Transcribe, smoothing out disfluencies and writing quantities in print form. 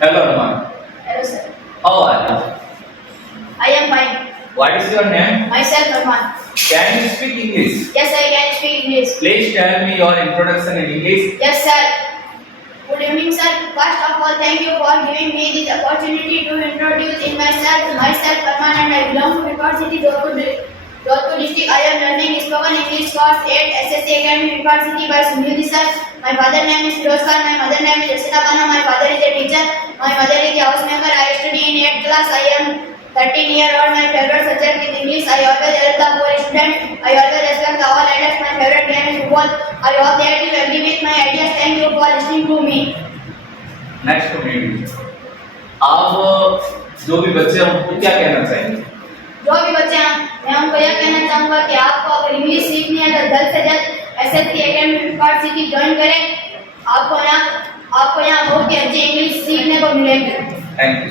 Hello, Arman. Hello, sir. How are you? I am fine. What is your name? Myself, Arman. Can you speak English? Yes, I can speak English. Please tell me your introduction in English. Yes, sir. Good evening, sir. First of all, thank you for giving me this opportunity to introduce in myself, Arman, and I belong to Record City, Jodhpur district. I am learning spoken English course 8 SSC Academy, Record City by Sunil sir. My father name is Firoz Khan. My mother name is Rasina Bana. My father is a teacher. My mother is a housemaker. I study in 8th class. I am 13-year-old. My favorite subject is English. I always help the poor student. I always respect the all elders. My favorite game is football. I hope that you agree with my ideas. Thank you for listening to me. Next community आप जो भी बच्चे हैं उनको क्या कहना चाहेंगे? जो भी बच्चे हैं मैं उनको यह कहना चाहूंगा कि आपको अगर इंग्लिश सीखनी है तो जल्द से जल्द SSC academy record city join करें। आपको यहाँ बहुत ही अच्छी इंग्लिश सीखने को मिलेगी। Thank you.